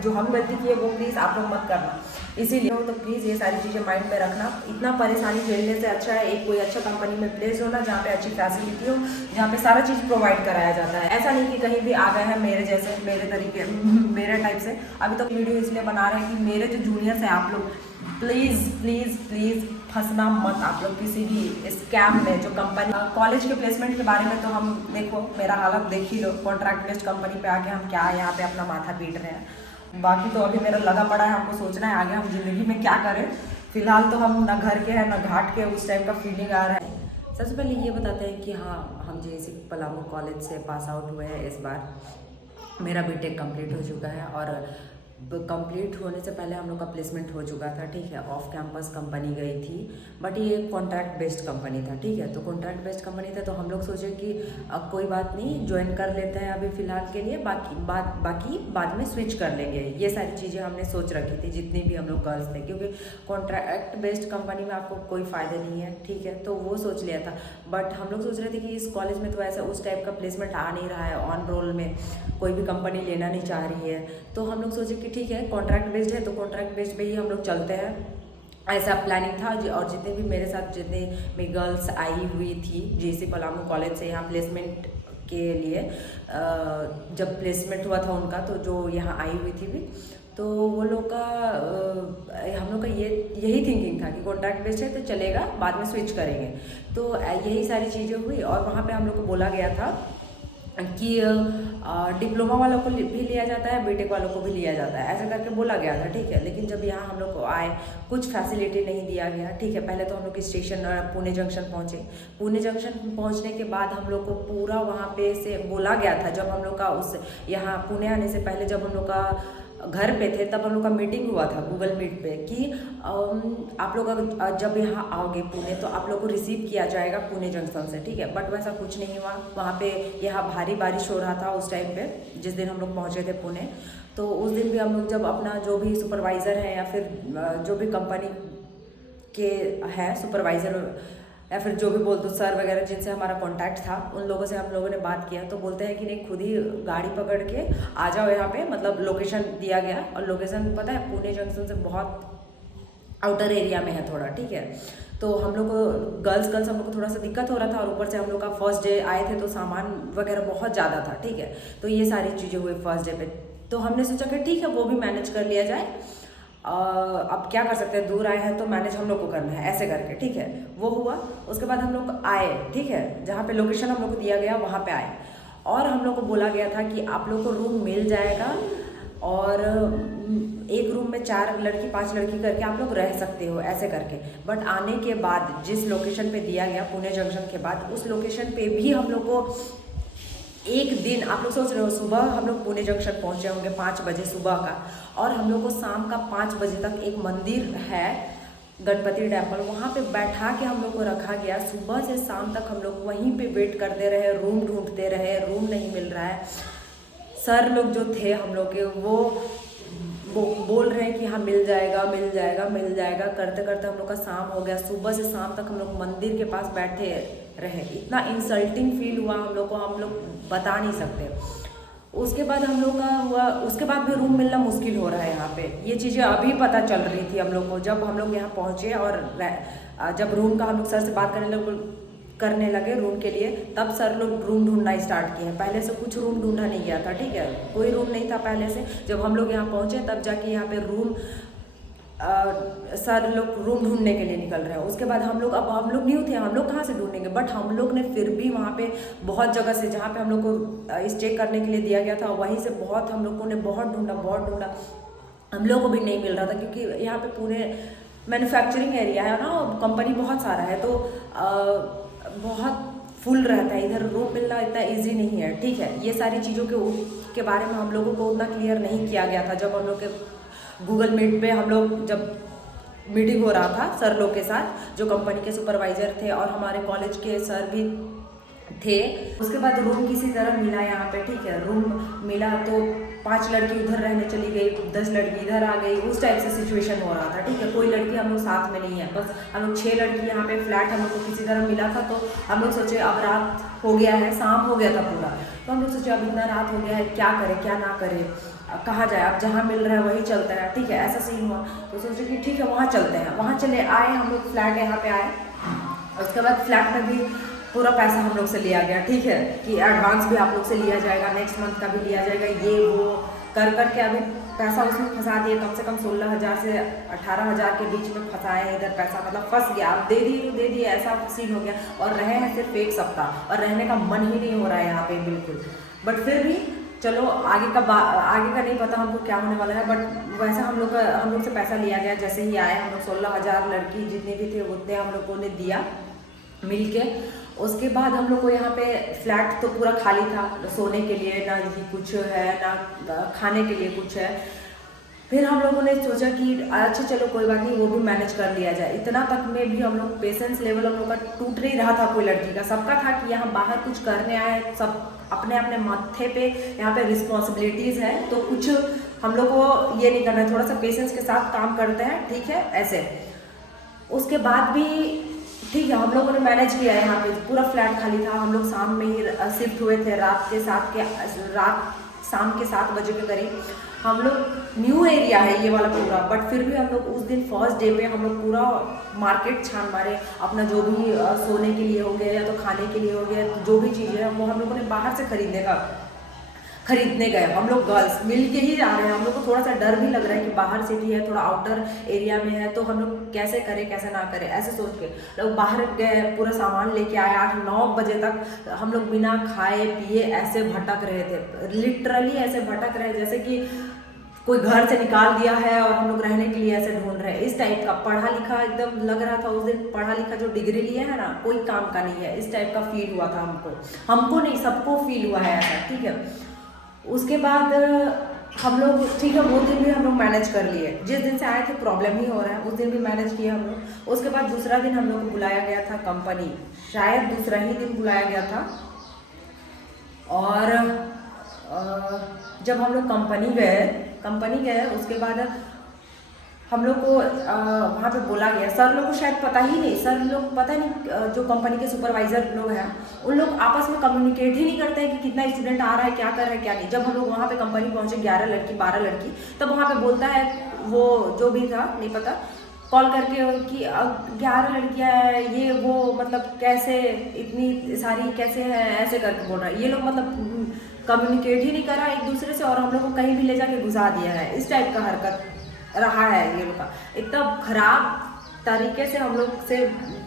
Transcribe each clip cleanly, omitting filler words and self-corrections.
जो हम गलती किए वो प्लीज़ आप लोग मत करना। इसीलिए तो प्लीज़ ये सारी चीज़ें माइंड में रखना। इतना परेशानी झेलने से अच्छा है एक कोई अच्छा कंपनी में प्लेस होना जहाँ पे अच्छी फैसिलिटी हो, जहाँ पे सारा चीज़ प्रोवाइड कराया जाता है। ऐसा नहीं कि कहीं भी आ गए हैं मेरे जैसे, मेरे तरीके मेरे टाइप से। अभी तो वीडियो इसलिए बना रहे हैं कि मेरे जो जूनियर्स हैं आप लोग प्लीज़ प्लीज़ प्लीज़ फंसना मत आप लोग किसी भी स्कैम में। जो कंपनी कॉलेज के प्लेसमेंट के बारे में तो हम देखो मेरा हालत देख ही लो, कॉन्ट्रैक्ट बेस्ड कंपनी पे आके हम क्या यहाँ पे अपना माथा पीट रहे हैं। बाकी तो अभी मेरा लगा पड़ा है, हमको सोचना है आगे हम ज़िंदगी में क्या करें। फिलहाल तो हम ना घर के हैं ना घाट के, उस टाइप का फीलिंग आ रहा है। सबसे पहले ये बताते हैं कि हाँ हम जेएसी पलामू कॉलेज से पास आउट हुए हैं। इस बार मेरा बीटेक कंप्लीट हो चुका है और कंप्लीट होने से पहले हम लोग का प्लेसमेंट हो चुका था, ठीक है। ऑफ कैंपस कंपनी गई थी, बट ये कॉन्ट्रैक्ट बेस्ड कंपनी था, ठीक है। तो कॉन्ट्रैक्ट बेस्ड कंपनी था तो हम लोग सोचे कि अब कोई बात नहीं, ज्वाइन कर लेते हैं अभी फ़िलहाल के लिए, बाकी बाद में स्विच कर लेंगे। ये सारी चीज़ें हमने सोच रखी थी जितनी भी हम लोग गर्ल्स थे, क्योंकि कॉन्ट्रैक्ट बेस्ड कंपनी में आपको कोई फ़ायदा नहीं है, ठीक है। तो वो सोच लिया था, बट हम लोग सोच रहे थे कि इस कॉलेज में तो ऐसा उस टाइप का प्लेसमेंट आ नहीं रहा है, ऑन रोल में कोई भी कंपनी लेना नहीं चाह रही है। तो हम लोग सोचे कि ठीक है कॉन्ट्रैक्ट बेस्ड है तो कॉन्ट्रैक्ट बेस्ड पे ही हम लोग चलते हैं, ऐसा प्लानिंग था। और जितने भी मेरे साथ जितने भी गर्ल्स आई हुई थी जेएसी पलामू कॉलेज से यहाँ प्लेसमेंट के लिए, जब प्लेसमेंट हुआ था उनका तो जो यहाँ आई हुई थी भी, तो वो लोग का हम लोग का यही थिंकिंग था कि कॉन्ट्रैक्ट बेस्ड है तो चलेगा, बाद में स्विच करेंगे। तो यही सारी चीज़ें हुई और वहाँ पे हम लोग को बोला गया था कि डिप्लोमा वालों को भी लिया जाता है, बीटेक वालों को भी लिया जाता है, ऐसा करके बोला गया था, ठीक है। लेकिन जब यहाँ हम लोग को आए कुछ फैसिलिटी नहीं दिया गया, ठीक है। पहले तो हम लोग स्टेशन पुणे जंक्शन पहुँचे। पुणे जंक्शन पहुँचने के बाद हम लोग को पूरा वहाँ पे से बोला गया था, जब हम लोग का उस यहाँ पुणे आने से पहले जब हम लोग का घर पे थे तब हम लोग का मीटिंग हुआ था गूगल मीट पे कि आप लोग जब यहाँ आओगे पुणे तो आप लोग को रिसीव किया जाएगा पुणे जंक्शन से, ठीक है। बट वैसा कुछ नहीं हुआ। वहाँ पे यहाँ भारी बारिश हो रहा था उस टाइम पे जिस दिन हम लोग पहुँचे थे पुणे। तो उस दिन भी हम लोग जब अपना जो भी सुपरवाइज़र है या फिर जो भी कंपनी के है सुपरवाइज़र या फिर जो भी बोल दो सर वगैरह जिनसे हमारा कांटेक्ट था, उन लोगों से हम लोगों ने बात किया तो बोलते हैं कि नहीं खुद ही गाड़ी पकड़ के आ जाओ यहाँ पे, मतलब लोकेशन दिया गया। और लोकेशन पता है पुणे जंक्शन से बहुत आउटर एरिया में है थोड़ा, ठीक है। तो हम लोग को गर्ल्स हम लोग को थोड़ा सा दिक्कत हो रहा था और ऊपर से हम लोग का फर्स्ट डे आए थे तो सामान वगैरह बहुत ज़्यादा था, ठीक है। तो ये सारी चीज़ें हुई फर्स्ट डे पे। तो हमने सोचा कि ठीक है वो भी मैनेज कर लिया जाए, अब क्या कर सकते हैं, दूर आए हैं तो मैनेज हम लोग को करना है, ऐसे करके, ठीक है। वो हुआ। उसके बाद हम लोग आए, ठीक है, जहाँ पे लोकेशन हम लोग को दिया गया वहाँ पे आए और हम लोग को बोला गया था कि आप लोग को रूम मिल जाएगा और एक रूम में 4 लड़की 5 लड़की करके आप लोग रह सकते हो, ऐसे करके। बट आने के बाद जिस लोकेशन पे दिया गया पुणे जंक्शन के बाद, उस लोकेशन पे भी हम लोग को एक दिन, आप लोग सोच रहे हो सुबह हम लोग पुणे जंक्शन पहुंचे होंगे 5 बजे सुबह का, और हम लोग को शाम का 5 बजे तक एक मंदिर है गणपति टेम्पल, वहाँ पे बैठा के हम लोग को रखा गया। सुबह से शाम तक हम लोग वहीं पे वेट करते रहे, रूम ढूंढते रहे, रूम नहीं मिल रहा है। सर लोग जो थे हम लोग के वो बोल रहे हैं कि हाँ मिल जाएगा मिल जाएगा मिल जाएगा, करते करते हम लोग का शाम हो गया। सुबह से शाम तक हम लोग मंदिर के पास बैठे रहे। इतना इंसल्टिंग फील हुआ हम लोग को, हम लोग बता नहीं सकते। उसके बाद हम लोग का हुआ, उसके बाद भी रूम मिलना मुश्किल हो रहा है यहाँ पे। ये चीज़ें अभी पता चल रही थी हम लोग को जब हम लोग यहाँ पहुँचे और जब रूम का हम लोग सर से बात करने लगे रूम के लिए, तब सर लोग रूम ढूंढना स्टार्ट किए। पहले से कुछ रूम ढूंढा नहीं गया था, ठीक है, कोई रूम नहीं था पहले से। जब हम लोग यहाँ पहुँचे तब जाके यहाँ पे रूम सर लोग रूम ढूंढने के लिए निकल रहे हैं। उसके बाद हम लोग, अब हम लोग न्यू थे, हम लोग कहाँ से ढूंढेंगे, बट हम लोग ने फिर भी वहाँ पे बहुत जगह से जहाँ पे हम लोग को स्टे करने के लिए दिया गया था वहीं से बहुत हम लोगों ने बहुत ढूंढा, हम लोग को भी नहीं मिल रहा था। क्योंकि यहाँ पे पूरे मैन्युफैक्चरिंग एरिया है ना, कंपनी बहुत सारा है तो बहुत फुल रहता है, इधर रूम मिलना इतना इजी नहीं है, ठीक है। ये सारी चीज़ों के बारे में हम लोगों को उतना क्लियर नहीं किया गया था जब हम लोग के गूगल मीट पे हम लोग जब मीटिंग हो रहा था सर लोग के साथ, जो कंपनी के सुपरवाइज़र थे और हमारे कॉलेज के सर भी थे। उसके बाद रूम किसी तरह मिला यहाँ पे, ठीक है। रूम मिला तो 5 लड़की उधर रहने चली गई, 10 लड़की इधर आ गई, उस टाइप से सिचुएशन हो रहा था, ठीक है। कोई लड़की हम लोग साथ में नहीं है, बस हम लोग 6 लड़की यहाँ पे फ्लैट हम लोग को किसी तरह मिला था। तो हम लोग सोचे अब रात हो गया है, शाम हो गया था पूरा, तो हम लोग सोचे अब इतना रात हो गया है क्या करें क्या ना करें। कहाँ जाए, अब जहाँ मिल रहा है वही चलता है, ठीक है, ऐसा सीन हुआ। तो सोचे कि ठीक है वहाँ चलते हैं, वहाँ चले आए हम लोग, फ्लैट यहाँ पे आए। उसके बाद फ्लैट में भी पूरा पैसा हम लोग से लिया गया, ठीक है, कि एडवांस भी आप लोग से लिया जाएगा, नेक्स्ट मंथ का भी लिया जाएगा, ये वो कर करके अभी पैसा उसमें फंसा दिए, कम से कम 16,000 से 18,000 के बीच में फंसाए हैं इधर पैसा, मतलब फंस गया। अब दे दिए तो दे दिए, ऐसा सीन हो गया। और रहे हैं सिर्फ एक सप्ताह, और रहने का मन ही नहीं हो रहा है यहाँ पे बिल्कुल। बट फिर भी चलो आगे का नहीं पता हमको क्या होने वाला है, बट वैसा हम लोग से पैसा लिया गया। जैसे ही आए हम लोग 16,000 लड़की जितने भी थे उतने हम लोगों ने दिया मिल के। उसके बाद हम लोग को यहाँ पे फ्लैट तो पूरा खाली था, सोने के लिए ना ही कुछ है, ना खाने के लिए कुछ है। फिर हम लोगों ने सोचा कि अच्छा चलो कोई बात नहीं, वो भी मैनेज कर लिया जाए। इतना तक में भी हम लोग पेशेंस लेवल हम लोग का टूट नहीं रहा था कोई लड़की का। सबका था कि यहाँ बाहर कुछ करने आए, सब अपने अपने माथे पे यहाँ पे रिस्पॉन्सिबिलिटीज़ है, तो कुछ हम लोग को ये नहीं करना है, थोड़ा सा पेशेंस के साथ काम करते हैं, ठीक है ऐसे। उसके बाद भी ठीक है हम लोगों ने मैनेज किया है। यहाँ पे पूरा फ्लैट खाली था, हम लोग शाम में ही शिफ्ट हुए थे, रात शाम के 7 बजे के करीब। हम लोग न्यू एरिया है ये वाला पूरा, बट फिर भी हम लोग उस दिन फर्स्ट डे पे हम लोग पूरा मार्केट छान मारे, अपना जो भी सोने के लिए हो गया या तो खाने के लिए हो गया, जो भी चीज़ें हैं वो हम लोगों ने बाहर से खरीदने गए। हम लोग गर्ल्स मिल के ही जा रहे हैं। हम लोग को थोड़ा सा डर भी लग रहा है कि बाहर सिटी है, थोड़ा आउटर एरिया में है, तो हम लोग कैसे करें कैसे ना करें, ऐसे सोच के लोग बाहर गए, पूरा सामान लेके आए। 8-9 बजे तक हम लोग बिना खाए पिए ऐसे भटक रहे थे, लिटरली ऐसे भटक रहे जैसे कि कोई घर से निकाल दिया है और हम लोग रहने के लिए ऐसे ढूंढ रहे हैं, इस टाइप का। पढ़ा लिखा एकदम लग रहा था उस दिन, पढ़ा लिखा जो डिग्री लिए है ना कोई काम का नहीं है, इस टाइप का फील हुआ था हमको नहीं, सबको फील हुआ है ऐसा, ठीक है। उसके बाद हम लोग ठीक है वो दिन भी हम लोग मैनेज कर लिए, जिस दिन से आए थे प्रॉब्लम ही हो रहा है, उस दिन भी मैनेज किया हम लोग। उसके बाद दूसरा दिन हम लोग को बुलाया गया था कंपनी, शायद दूसरा ही दिन बुलाया गया था। और जब हम लोग कंपनी गए उसके बाद हम लोग को वहाँ पे बोला गया, सर लोग को शायद पता ही नहीं, सर लोग पता नहीं, जो कंपनी के सुपरवाइजर लोग हैं उन लोग आपस में कम्युनिकेट ही नहीं करते हैं कि कितना स्टूडेंट आ रहा है, क्या कर रहा है क्या नहीं। जब हम लोग वहाँ पे कंपनी पहुँचे 11 लड़की 12 लड़की, तब वहाँ पे बोलता है वो जो भी था नहीं पता, कॉल करके कि 11 लड़कियाँ हैं ये वो, मतलब कैसे इतनी सारी कैसे हैं, ऐसे करके बोल रहा है। ये लोग मतलब कम्युनिकेट ही नहीं कर रहा एक दूसरे से, और हम लोग को कहीं भी ले जाके घुसा दिया है, इस टाइप का हरकत रहा है ये लोग का। इतना खराब तरीके से हम लोग से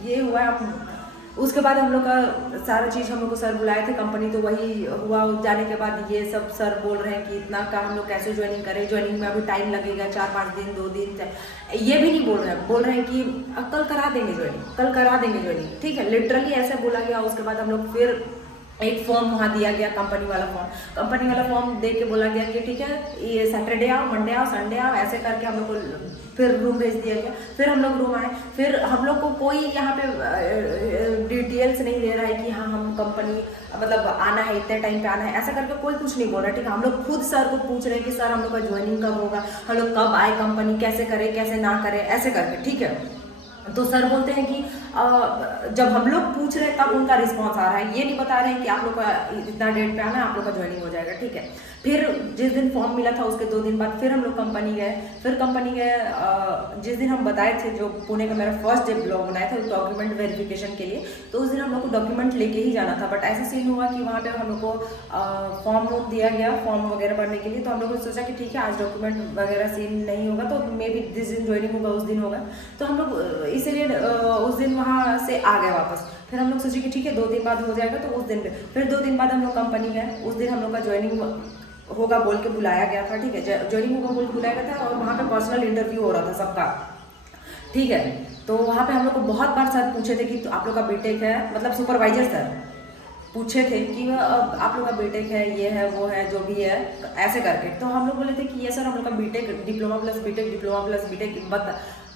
ये हुआ है। उसके बाद हम लोग का सारा चीज़ हम लोग को सर बुलाए थे कंपनी, तो वही हुआ। जाने के बाद ये सब सर बोल रहे हैं कि इतना का हम लोग कैसे ज्वाइनिंग करें, ज्वाइनिंग में अभी टाइम लगेगा 4-5 दिन 2 दिन, ये भी नहीं बोल रहे हैं कि कल करा देंगे ज्वाइनिंग, ठीक है, लिटरली ऐसे बोला गया। उसके बाद हम लोग फिर एक फॉर्म वहाँ दिया गया, कंपनी वाला फॉर्म दे के बोला गया कि ठीक है ये सैटरडे आओ, मंडे आओ, संडे आओ, ऐसे करके हम लोग को फिर रूम भेज दिया गया। फिर हम लोग रूम आए, फिर हम लोग को कोई यहाँ पे डिटेल्स नहीं दे रहा है कि हाँ हम कंपनी मतलब आना है, इतने टाइम पे आना है, ऐसा करके कोई कुछ नहीं बोल रहा है, ठीक है। हम लोग खुद सर को पूछ रहे हैं कि सर हम लोग का ज्वाइनिंग कब होगा, हम लोग कब आए कंपनी, कैसे करें कैसे ना करें, ऐसे करके, ठीक है। तो सर बोलते हैं कि जब हम लोग पूछ रहे हैं तब उनका रिस्पांस आ रहा है, ये नहीं बता रहे हैं कि आप लोग का इतना डेट पे आना है, आप लोग का ज्वाइनिंग हो जाएगा, ठीक है। फिर जिस दिन फॉर्म मिला था उसके 2 दिन बाद फिर हम लोग कंपनी गए। जिस दिन हम बताए थे, जो पुणे का मेरा फर्स्ट डे ब्लॉग बनाया था डॉक्यूमेंट वेरिफिकेशन के लिए, तो उस दिन हम लोग को डॉक्यूमेंट लेके ही जाना था। बट ऐसा सीन हुआ कि वहाँ पे हम लोग को फॉर्म दिया गया फॉर्म वगैरह भरने के लिए। तो हम लोग ने सोचा कि ठीक है आज डॉक्यूमेंट वगैरह सीन नहीं होगा, तो मे बी जिस दिन ज्वाइनिंग होगा उस दिन होगा। तो हम लोग इसीलिए उस दिन वहाँ से आ गए वापस। फिर हम लोग सोचे कि ठीक है 2 दिन बाद हो जाएगा, तो उस दिन पे फिर 2 दिन बाद हम लोग कंपनी गए। उस दिन हम लोग का ज्वाइनिंग होगा बोल के बुलाया गया था, ठीक है, ज्वाइनिंग होगा बोल के बुलाया गया था। और वहाँ पे पर्सनल इंटरव्यू हो रहा था सबका, ठीक है। तो वहाँ पे हम लोग को बहुत बार सर पूछे थे कि तो आप लोग का बीटेक है, मतलब सुपरवाइजर सर पूछे थे कि आप लोग का बीटेक है, ये है वो है जो भी है, ऐसे करके। तो हम लोग बोले थे कि ये सर हम लोग का बीटेक डिप्लोमा प्लस बीटेक बता।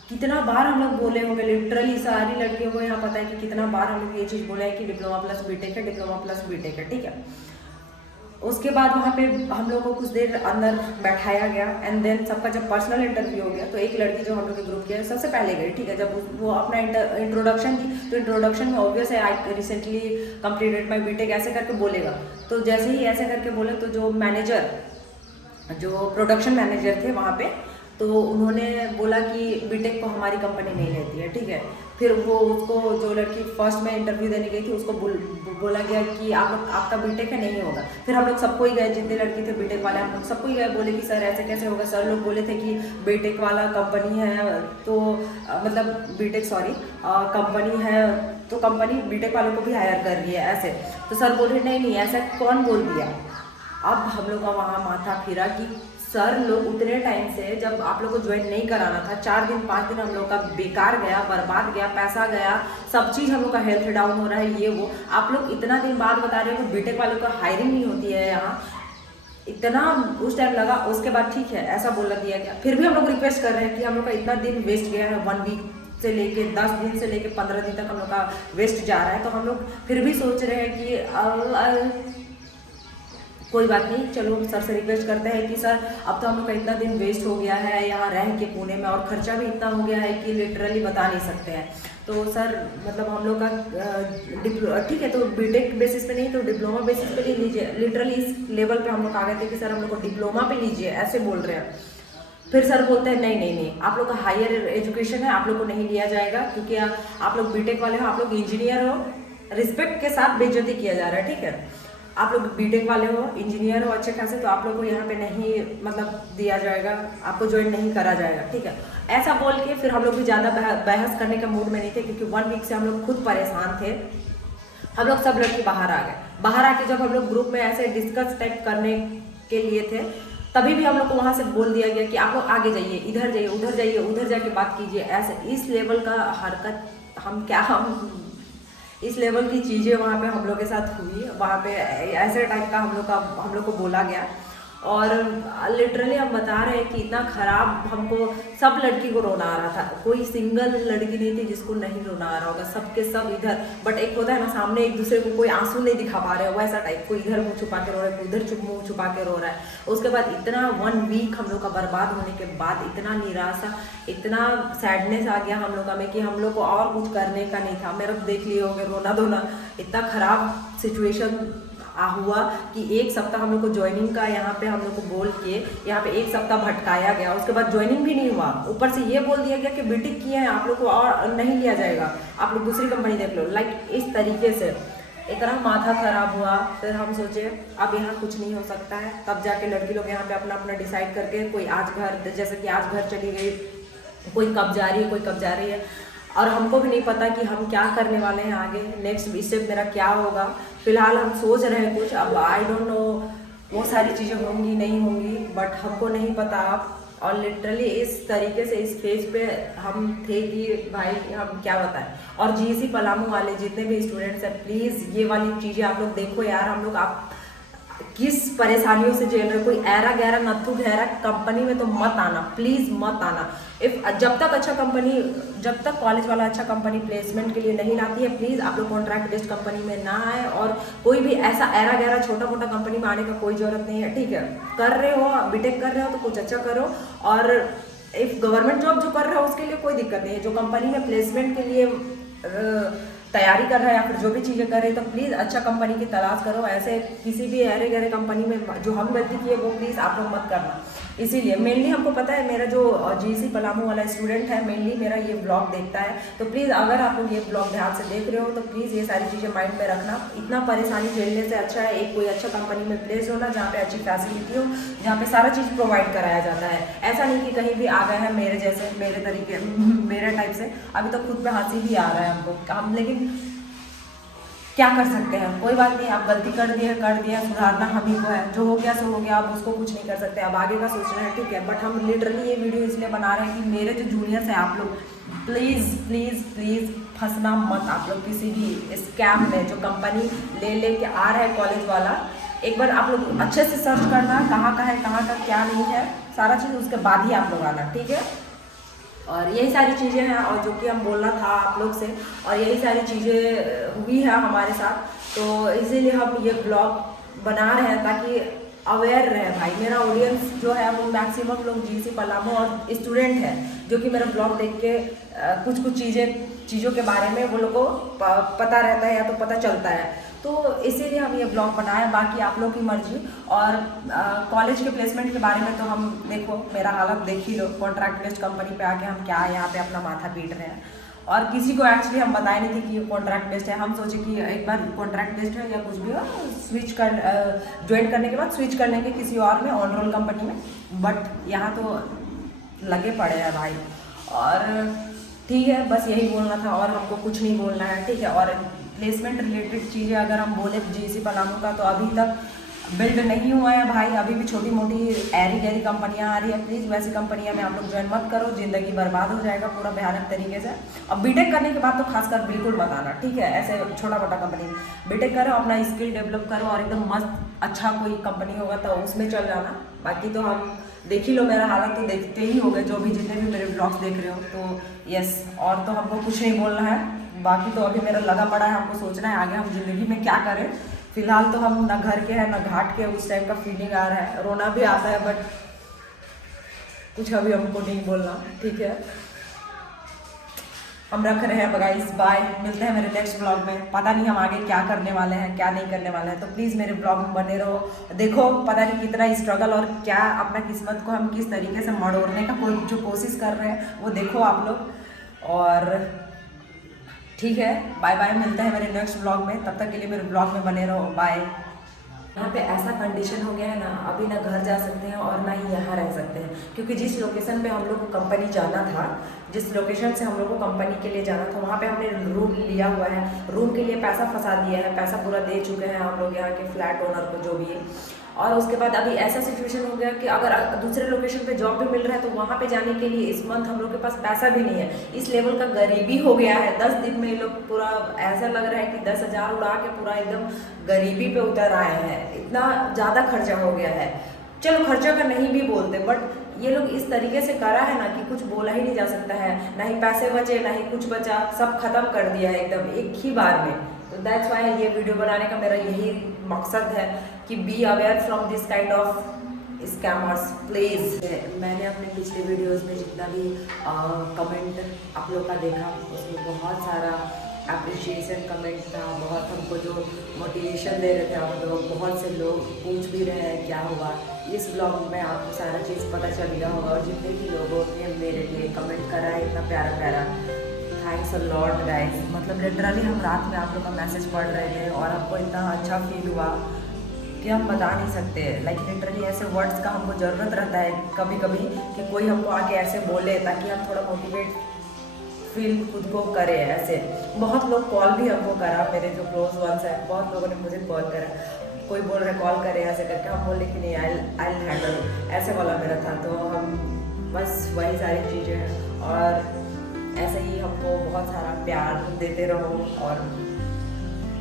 कितना बार हम लोग बोले होंगे, लिटरली सारी लड़कियों को यहाँ पता है कि कितना बार हम लोग ये चीज़ बोले हैं कि डिप्लोमा प्लस बीटेक है, ठीक है। उसके बाद वहाँ पे हम लोग को कुछ देर अंदर बैठाया गया, एंड देन सबका जब पर्सनल इंटरव्यू हो गया, तो एक लड़की जो हम लोग के ग्रुप की है सबसे पहले गई, ठीक है। जब वो अपना इंट्रोडक्शन दी, तो इंट्रोडक्शन में ऑब्वियस है I recently completed my BTech ऐसे करके बोलेगा। तो जैसे ही ऐसे करके बोले, तो जो मैनेजर जो प्रोडक्शन मैनेजर थे वहाँ पे, तो उन्होंने बोला कि बीटेक को हमारी कंपनी नहीं लेती है, ठीक है। फिर वो उसको, जो लड़की फर्स्ट में इंटरव्यू देने गई थी, उसको बोला गया कि आपका बीटेक है, नहीं होगा। फिर हम लोग सबको ही गए, जितने लड़के थे बीटेक वाले, हम लोग सबको ही गए, बोले कि सर ऐसे कैसे होगा। सर लोग बोले थे कि बीटेक वाला कंपनी है तो मतलब बीटेक कंपनी है तो कंपनी बीटेक वालों को भी हायर कर रही है ऐसे। तो सर बोल रहे नहीं ऐसा कौन बोल दिया। अब हम लोग का वहाँ माथा फिरा कि सर लोग उतने टाइम से, जब आप लोग को ज्वाइन नहीं कराना था, 4 दिन 5 दिन हम लोग का बेकार गया, बर्बाद गया, पैसा गया, सब चीज़ हम लोग का हेल्थ डाउन हो रहा है, ये वो। आप लोग इतना दिन बाद बता रहे हो कि बीटेक वालों का हायरिंग नहीं होती है यहाँ, इतना उस टाइम लगा। उसके बाद ठीक है ऐसा बोला दिया गया, फिर भी हम लोग रिक्वेस्ट कर रहे हैं कि हम लोग का इतना दिन वेस्ट गया है, 1 वीक से लेके 10 दिन से लेके 15 दिन तक हम लोग का वेस्ट जा रहा है। तो हम लोग फिर भी सोच रहे हैं कि कोई बात नहीं, चलो सर से रिक्वेस्ट करते हैं कि सर अब तो हम लोग का इतना दिन वेस्ट हो गया है यहाँ रह के पुणे में, और खर्चा भी इतना हो गया है कि लिटरली बता नहीं सकते हैं। तो सर मतलब हम लोग का ठीक है, तो बीटेक बेसिस पे नहीं तो डिप्लोमा बेसिस पे ले लीजिए। लिटरली इस लेवल पे हम लोग आ गए थे कि सर हम लोग को डिप्लोमा पे लीजिए, ऐसे बोल रहे हैं। फिर सर बोलते हैं नहीं, आप लोग का हायर एजुकेशन है, आप लोग को नहीं लिया जाएगा, क्योंकि आप लोग बीटेक वाले हो, आप लोग इंजीनियर हो। रिस्पेक्ट के साथ बेइज्जती किया जा रहा है, ठीक है। आप लोग बीटेक वाले हो, इंजीनियर हो अच्छे खासे, तो आप लोग को यहाँ पे नहीं मतलब दिया जाएगा, आपको ज्वाइन नहीं करा जाएगा, ठीक है। ऐसा बोल के फिर हम लोग भी ज़्यादा बहस करने का मूड में नहीं थे, क्योंकि 1 वीक से हम लोग खुद परेशान थे। हम लोग सब लड़के बाहर आ गए। बाहर आके जब हम लोग ग्रुप में ऐसे डिस्कस टाइप करने के लिए थे, तभी भी हम लोग को वहाँ से बोल दिया गया कि आप लोग आगे जाइए, इधर जाइए, उधर जाइए, उधर जाके बात कीजिए। ऐसे इस लेवल का हरकत हम इस लेवल की चीज़ें वहाँ पे हम लोग के साथ हुई। वहाँ पे ऐसे टाइप का हम लोग को बोला गया, और लिटरली हम बता रहे हैं कि इतना ख़राब, हमको सब लड़की को रोना आ रहा था, कोई सिंगल लड़की नहीं थी जिसको नहीं रोना आ रहा होगा, सबके सब इधर। बट एक होता है ना, सामने एक दूसरे को कोई आंसू नहीं दिखा पा रहे हो, वैसा टाइप, कोई इधर मुँह छुपा के रो रहा है, कोई उधर मुँह छुपा के रो रहा है। उसके बाद इतना 1 वीक हम लोग का बर्बाद होने के बाद इतना निराशा, इतना सैडनेस आ गया हम लोग में कि हम लोग को और कुछ करने का नहीं था। मेरा देख लिए होंगे रोना धोना, इतना ख़राब सिचुएशन हुआ कि 1 सप्ताह हम लोग को ज्वाइनिंग का यहाँ पे हम लोग को बोल के यहाँ पे 1 सप्ताह भटकाया गया। उसके बाद ज्वाइनिंग भी नहीं हुआ, ऊपर से ये बोल दिया गया कि बीटेक किए हैं आप लोग को और नहीं लिया जाएगा, आप लोग दूसरी कंपनी देख लो। लाइक इस तरीके से इतना माथा खराब हुआ। फिर हम सोचे अब यहाँ कुछ नहीं हो सकता है, तब जाके लड़की लोग यहाँ पे अपना अपना डिसाइड करके, कोई आज घर, जैसे कि आज घर चली गई, कोई कब जा रही है, कोई कब जा रही है, और हमको भी नहीं पता कि हम क्या करने वाले हैं आगे, नेक्स्ट स्टेप मेरा क्या होगा। फिलहाल हम सोच रहे हैं कुछ, अब आई डोंट नो वो सारी चीज़ें होंगी नहीं होंगी, बट हमको नहीं पता अब। और लिटरली इस तरीके से इस फेज पे हम थे कि भाई हम क्या बताएं। और जीएससी पलामू वाले जितने भी स्टूडेंट्स हैं, प्लीज़ ये वाली चीज़ें आप लोग देखो यार, हम लोग आप किस परेशानियों से झेल रहे हो। कोई ऐरा गैरा नथु गहरा कंपनी में तो मत आना, प्लीज़ मत आना। जब तक कॉलेज वाला अच्छा कंपनी प्लेसमेंट के लिए नहीं लाती है, प्लीज़ आप लोग कॉन्ट्रैक्ट बेस्ड कंपनी में ना आए। और कोई भी ऐसा ऐरा गैरा छोटा मोटा कंपनी में आने का कोई ज़रूरत नहीं है, ठीक है। कर रहे हो बीटेक कर रहे हो तो कुछ अच्छा करो, और इफ गवर्नमेंट जॉब जो कर रहे हो उसके लिए कोई दिक्कत नहीं है। जो कंपनी में प्लेसमेंट के लिए तैयारी कर रहा है या फिर जो भी चीज़ें कर रहे हैं, तो प्लीज़ अच्छा कंपनी की तलाश करो। ऐसे किसी भी अरे गहरे कंपनी में जो हम गलती की है वो प्लीज़ आप लोग मत करना। इसीलिए मेनली हमको पता है, मेरा जो जीएससी पलामू वाला स्टूडेंट है मेनली मेरा ये ब्लॉग देखता है, तो प्लीज़ अगर आप लोग ये ब्लॉग ध्यान से देख रहे हो तो प्लीज़ ये सारी चीज़ें माइंड में रखना। इतना परेशानी झेलने से अच्छा है एक कोई अच्छा कंपनी में प्लेस होना, जहाँ पे अच्छी फैसिलिटी हो, जहाँ पे सारा चीज़ प्रोवाइड कराया जाता है। ऐसा नहीं कि कहीं भी आ गए हैं मेरे जैसे, मेरे तरीके मेरे टाइप से। अभी तो खुद पे हंसी भी आ रहा है हमको, हम लेकिन क्या कर सकते हैं। कोई बात नहीं, आप गलती कर दिया, सुधारना हम ही को है। जो हो गया सो हो गया, आप उसको कुछ नहीं कर सकते, अब आगे का सोच रहे हैं, ठीक है। बट हम लिटरली ये वीडियो इसलिए बना रहे हैं कि मेरे जो जूनियर्स हैं, आप लोग प्लीज़ प्लीज़ प्लीज़ फंसना मत आप लोग किसी भी स्कैम में। जो कंपनी ले के आ रहा है कॉलेज वाला, एक बार आप लोग अच्छे से सर्च करना कहाँ का है, कहाँ का क्या नहीं है, सारा चीज़ उसके बाद ही आप लोग आना, ठीक है। और यही सारी चीज़ें हैं, और जो कि हम बोलना था आप लोग से, और यही सारी चीज़ें हुई है हमारे साथ। तो इसीलिए हम ये ब्लॉग बना रहे हैं ताकि अवेयर रहे भाई। मेरा ऑडियंस जो है वो मैक्सिमम लोग जीसी पलामू और स्टूडेंट है, जो कि मेरा ब्लॉग देख के कुछ कुछ चीज़ों के बारे में वो लोग को पता रहता है या तो पता चलता है, तो इसीलिए हम ये ब्लॉग बनाए। बाकी आप लोग की मर्जी। और कॉलेज के प्लेसमेंट के बारे में तो हम देखो, मेरा हालत देख ही लो, कॉन्ट्रैक्ट बेस्ड कंपनी पे आके हम क्या यहाँ पे अपना माथा पीट रहे हैं। और किसी को एक्चुअली हम बताए नहीं थे कि ये कॉन्ट्रैक्ट बेस्ड है। हम सोचे कि एक बार कॉन्ट्रैक्ट बेस्ड है या कुछ भी हो, स्विच कर ज्वाइन करने के बाद स्विच कर लेंगे किसी और में, ऑन रोल कंपनी में। बट यहाँ तो लगे पड़े हैं भाई। और ठीक है, बस यही बोलना था और हमको कुछ नहीं बोलना है, ठीक है। और प्लेसमेंट रिलेटेड चीज़ें अगर हम बोले जीसी पलामू का, तो अभी तक बिल्ड नहीं हुआ है भाई। अभी भी छोटी मोटी ऐरी गैरी कंपनियां आ रही है। प्लीज़ वैसी कंपनियां में आप लोग ज्वाइन मत करो, ज़िंदगी बर्बाद हो जाएगा पूरा भयानक तरीके से। अब बीटेक करने के बाद तो खासकर बिल्कुल मत आना, ठीक है। ऐसे छोटा मोटा कंपनी में बीटेक करो, अपना स्किल डेवलप करो और एकदम मस्त अच्छा कोई कंपनी होगा तो उसमें चल जाना। बाकी तो हम देख ही लो, मेरा हालत तो देखते ही हो गए जो भी जितने भी मेरे ब्लॉग्स देख रहे हो। तो यस, और तो हमको कुछ नहीं बोलना है। बाकी तो अभी मेरा लगा पड़ा है, हमको सोचना है आगे हम ज़िंदगी में क्या करें। फिलहाल तो हम ना घर के हैं ना घाट के, उस टाइप का फीलिंग आ रहा है, रोना भी आता है, बट कुछ अभी हमको नहीं बोलना, ठीक है। हम रख रहे हैं गाइस, बाय। मिलते हैं मेरे नेक्स्ट ब्लॉग में। पता नहीं हम आगे क्या करने वाले हैं, क्या नहीं करने वाले हैं, तो प्लीज़ मेरे ब्लॉग में बने रहो। देखो पता नहीं कितना स्ट्रगल और क्या अपना किस्मत को हम किस तरीके से मड़ोड़ने का जो कोशिश कर रहे हैं वो देखो आप लोग। और ठीक है, बाय बाय। मिलते हैं मेरे नेक्स्ट ब्लॉग में, तब तक के लिए मेरे ब्लॉग में बने रहो, बाय। यहाँ पे ऐसा कंडीशन हो गया है ना, अभी ना घर जा सकते हैं और ना ही यहाँ रह सकते हैं, क्योंकि जिस लोकेशन पे हम लोग को कंपनी जाना था, जिस लोकेशन से हम लोग को कंपनी के लिए जाना था, वहाँ पे हमने रूम लिया हुआ है। रूम के लिए पैसा फंसा दिया है, पैसा पूरा दे चुके हैं हम लोग यहाँ के फ्लैट ओनर को, जो भी है। और उसके बाद अभी ऐसा सिचुएशन हो गया कि अगर दूसरे लोकेशन पे जॉब भी मिल रहा है तो वहाँ पे जाने के लिए इस मंथ हम लोग के पास पैसा भी नहीं है। इस लेवल का गरीबी हो गया है। 10 दिन में ये लोग पूरा ऐसा लग रहा है कि 10,000 उड़ा के पूरा एकदम गरीबी पे उतर आए हैं। इतना ज़्यादा खर्चा हो गया है। चलो खर्चा का नहीं भी बोलते, बट ये लोग इस तरीके से करा है ना कि कुछ बोला ही नहीं जा सकता है। ना ही पैसे बचे, ना ही कुछ बचा, सब खत्म कर दिया है एकदम एक ही बार में। तो दैट्स वाई ये वीडियो बनाने का मेरा यही मकसद है कि be aware from this kind of scammers please. मैंने अपने पिछले वीडियोस में जितना भी कमेंट आप लोग का देखा, उसमें बहुत सारा अप्रिशिएशन कमेंट था, बहुत हमको जो मोटिवेशन दे रहे थे आप लोग, बहुत से लोग पूछ भी रहे हैं क्या हुआ। इस ब्लॉग में आपको सारा चीज़ पता चल गया होगा। और जितने भी लोगों ने मेरे लिए कमेंट करा है इतना प्यारा प्यारा, थैंक्स अ लॉट गाइस। मतलब लिटरली हम रात में आप लोग का मैसेज पढ़ रहे थे और हमको इतना अच्छा फील हुआ कि हम बता नहीं सकते। लाइक लिटरली ऐसे वर्ड्स का हमको ज़रूरत रहता है कभी कभी कि कोई हमको आके ऐसे बोले, ताकि हम थोड़ा मोटिवेट फील खुद को करे। ऐसे बहुत लोग कॉल भी हमको करा, मेरे जो क्लोज वंस है, बहुत लोगों ने मुझे कॉल करा। कोई बोल रहे कॉल करे ऐसे करके, हम बोले कि नहीं आई हैंडल, ऐसे वाला मेरा था। तो हम बस वही सारी चीज़ें हैं और ऐसे ही हमको बहुत सारा प्यार देते रहो और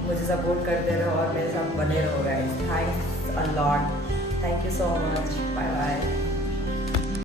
मुझे सपोर्ट करते रहो और मेरे साथ बने रहो guys. Thanks a lot, thank you so much, bye bye.